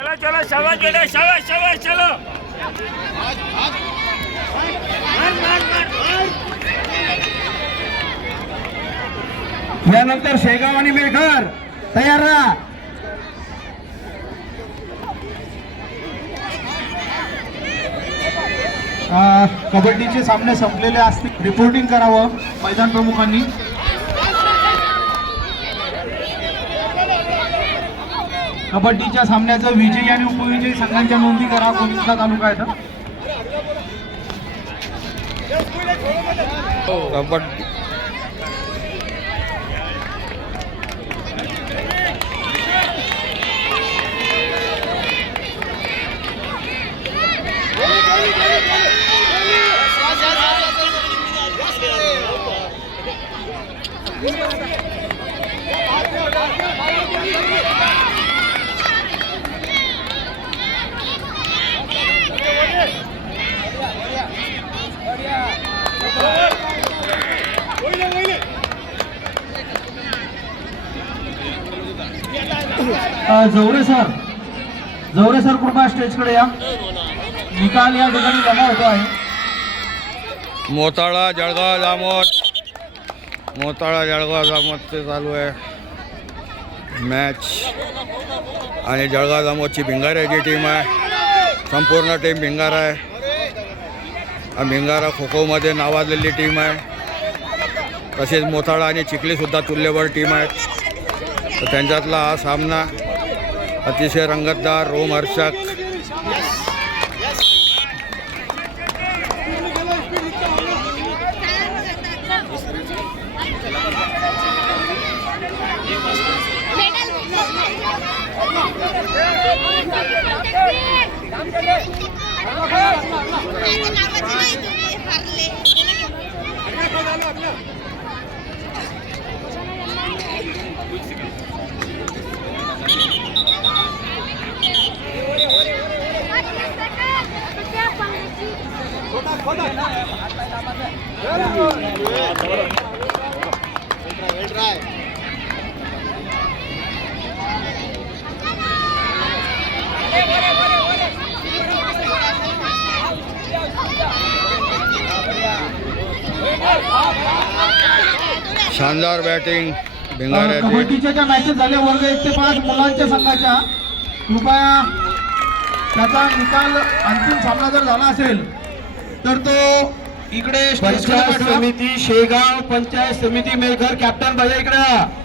चलो चलो शाबाश बेटा शाबाश शाबाश चलो यानंतर शेगाव आणि मेघर तयार राहा. कबड्डीचे सामने संपलेले असतील. रिपोर्टिंग करावं मैदान प्रमुखांनी. कबड्डीच्या सामन्याचं विजयी आणि उपविजयी संघांच्या नोंदी करा. कोणता तालुका आहे कबड्डी जवरे सर कृपया स्टेजकडे या. निकाल या ठिकाणी जमा होतो आहे. मोताळा जळगाव जामोदचे चालू आहे मॅच. आणि जळगाव जामोदची भिंगाऱ्याची टीम आहे. संपूर्ण टीम भिंगारा आहे. भिंगारा खो खोमध्ये नावाजलेली टीम आहे. तसेच मोताळा आणि चिखलीसुद्धा तुल्यबळ टीम आहेत. तर त्यांच्यातला हा सामना अतिशय रंगतदार रोमहर्षक. शानदार बॅटिंग भिंगाऱ्याची. कबड्डीच्या ज्या मॅचेस झाल्या वर्ग 1 ते 5 मुलांच्या संघाच्या, कृपया त्याचा निकाल अंतिम सामना जर झाला असेल तर तो इकडे पंचायत समिती शेगाव, पंचायत समिती मेघर, कॅप्टन भैया इकडे.